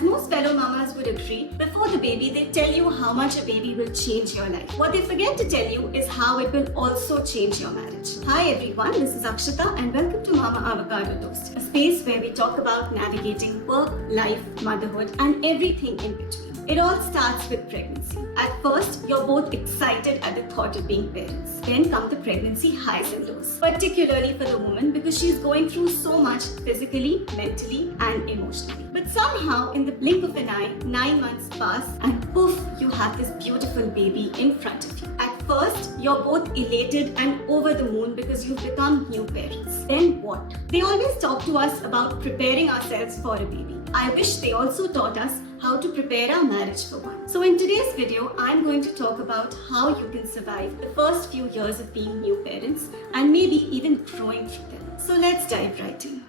As most fellow mamas would agree, before the baby, they tell you how much a baby will change your life. What they forget to tell you is how it will also change your marriage. Hi everyone, this is Akshita and welcome to Mama Avocado Toast, a space where we talk about navigating work, life, motherhood, and everything in between. It all starts with pregnancy. At first, you're both excited at the thought of being parents. Then come the pregnancy highs and lows, particularly for the woman because she's going through so much physically, mentally, and emotionally. But somehow, in the blink of an eye, 9 months pass and poof, you have this beautiful baby in front of you. At first, you're both elated and over the moon because you've become new parents. Then what? They always talk to us about preparing ourselves for a baby. I wish they also taught us how to prepare our marriage for one. So in today's video, I'm going to talk about how you can survive the first few years of being new parents and maybe even growing through them. So let's dive right in.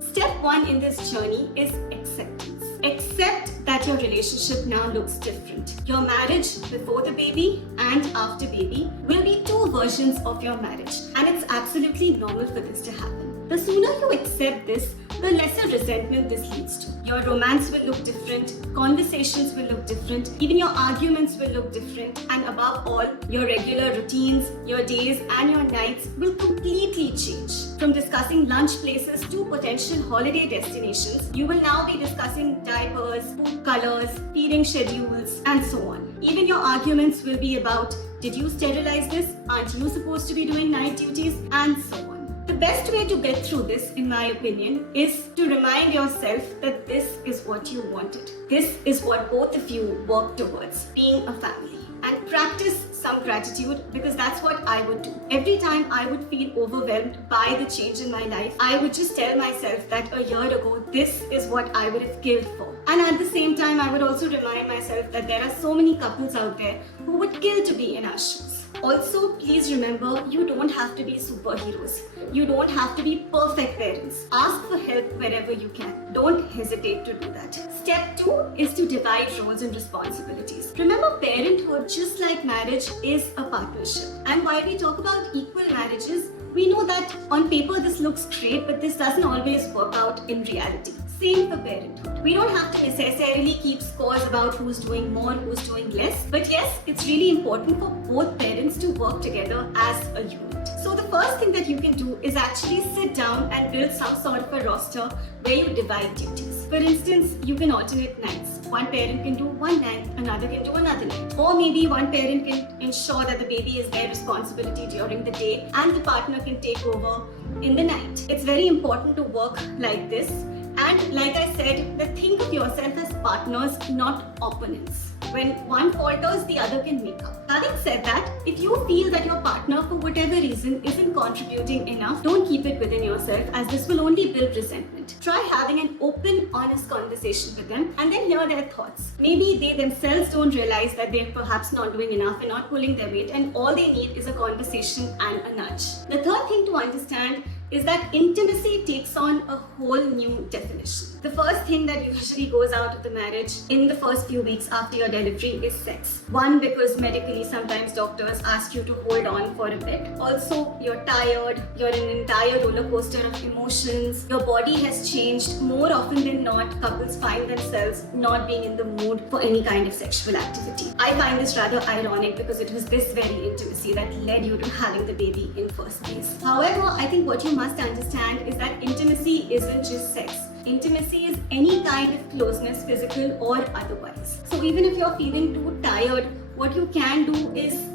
Step 1 in this journey is acceptance. Accept that your relationship now looks different. Your marriage before the baby and after baby will be two versions of your marriage, and it's absolutely normal for this to happen. The sooner you accept this, the lesser resentment this leads to. Your romance will look different, conversations will look different, even your arguments will look different, and above all, your regular routines, your days and your nights will completely change. From discussing lunch places to potential holiday destinations, you will now be discussing diapers, food colors, feeding schedules, and so on. Even your arguments will be about, did you sterilize this? Aren't you supposed to be doing night duties? And so on. The best way to get through this, in my opinion, is to remind yourself that this is what you wanted. This is what both of you work towards, being a family. And practice some gratitude because that's what I would do. Every time I would feel overwhelmed by the change in my life, I would just tell myself that a year ago, this is what I would have killed for. And at the same time, I would also remind myself that there are so many couples out there who would kill to be in our shoes. Also, please remember, you don't have to be superheroes. You don't have to be perfect parents. Ask for help wherever you can. Don't hesitate to do that. Step 2 is to divide roles and responsibilities. Remember, parenthood, just like marriage, is a partnership. And while we talk about equal marriages, we know that on paper this looks great, but this doesn't always work out in reality. Same for parenthood. We don't have to necessarily keep scores about who's doing more, who's doing less. But yes, it's really important for both parents to work together as a unit. So the first thing that you can do is actually sit down and build some sort of a roster where you divide duties. For instance, you can alternate nights. One parent can do one night, another can do another night. Or maybe one parent can ensure that the baby is their responsibility during the day and the partner can take over in the night. It's very important to work like this. And like I said, think of yourself as partners, not opponents. When one falters, the other can make up. Having said that, if you feel that your partner, for whatever reason, isn't contributing enough, don't keep it within yourself, as this will only build resentment. Try having an open, honest conversation with them and then hear their thoughts. Maybe they themselves don't realize that they're perhaps not doing enough and not pulling their weight, and all they need is a conversation and a nudge. The third thing to understand is that intimacy takes on a whole new definition. The first thing that usually goes out of the marriage in the first few weeks after your delivery is sex. One, because medically sometimes doctors ask you to hold on for a bit. Also, you're tired, you're in an entire roller coaster of emotions, your body has changed. More often than not, couples find themselves not being in the mood for any kind of sexual activity. I find this rather ironic because it was this very intimacy that led you to having the baby in first place. However, I think what you must understand is that intimacy isn't just sex. Intimacy is any kind of closeness, physical or otherwise. So even if you're feeling too tired, what you can do is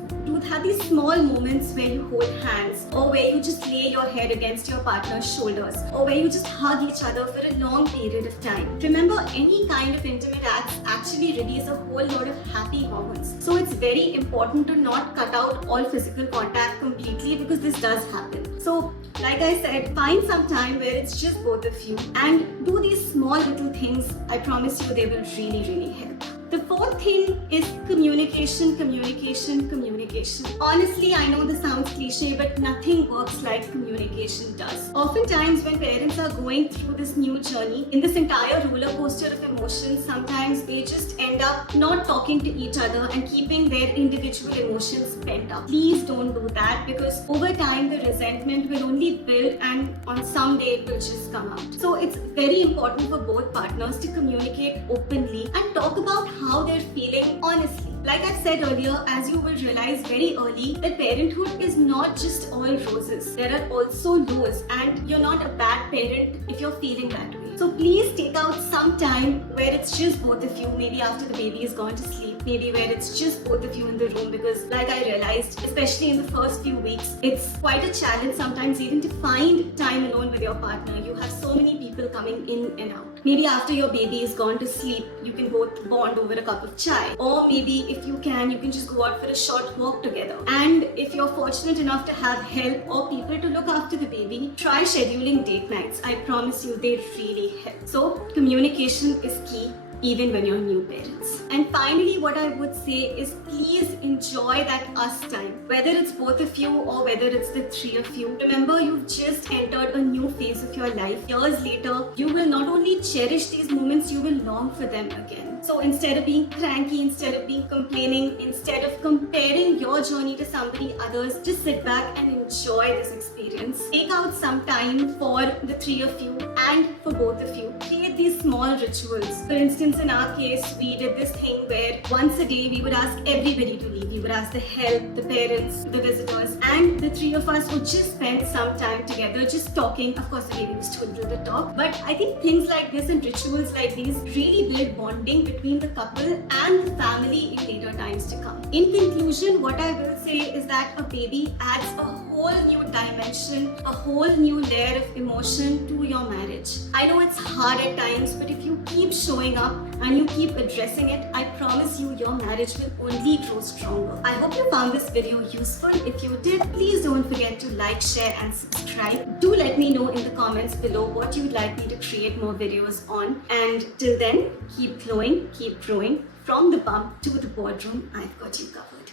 have these small moments where you hold hands, or where you just lay your head against your partner's shoulders, or where you just hug each other for a long period of time. Remember, any kind of intimate acts actually release a whole lot of happy hormones. So it's very important to not cut out all physical contact completely, because this does happen. So like I said, find some time where it's just both of you and do these small little things. I promise you they will really, really help. The fourth thing is communication, communication, communication. Honestly, I know this sounds cliche, but nothing works like communication does. Oftentimes, when parents are going through this new journey, in this entire roller coaster of emotions, sometimes they just end up not talking to each other and keeping their individual emotions pent up. Please don't do that, because over time the resentment will only build and on some day it will just come out. So it's very important for both partners to communicate openly and talk about how they're feeling honestly. Like I said earlier, as you will realize very early, that parenthood is not just all roses. There are also lows, and you're not a bad parent if you're feeling that way. So please take out some time where it's just both of you, maybe after the baby is gone to sleep, maybe where it's just both of you in the room, because like I realized, especially in the first few weeks, it's quite a challenge sometimes even to find time alone with your partner. You have so many people coming in and out. Maybe after your baby is gone to sleep, you can both bond over a cup of chai. Or maybe if you can just go out for a short walk together. And if you're fortunate enough to have help or people to look after the baby, try scheduling date nights. I promise you, they really help. So communication is key, even when you're new parents. And finally, what I would say is please enjoy that us time, whether it's both of you or whether it's the three of you. Remember, you've just entered a new phase of your life. Years later, you will not only cherish these moments, you will long for them again. So instead of being cranky, instead of being complaining, instead of comparing your journey to somebody others, just sit back and enjoy this experience. Take out some time for the three of you and for both of you. Create these small rituals. For instance, in our case, we did this thing where once a day we would ask everybody to leave. We would ask the help, the parents, the visitors, and the three of us would just spend some time together just talking. Of course, the baby was too little to talk, but I think things like this and rituals like these really build bonding between the couple and the family in later times to come. In conclusion, what I will say is that a baby adds a whole new dimension, a whole new layer of emotion to your marriage. I know it's hard at times, but if you keep showing up and you keep addressing it, I promise you your marriage will only grow stronger. I hope you found this video useful. If you did, please don't forget to like, share and subscribe. Do let me know in the comments below what you'd like me to create more videos on. And till then, keep glowing, keep growing. From the bump to the boardroom, I've got you covered.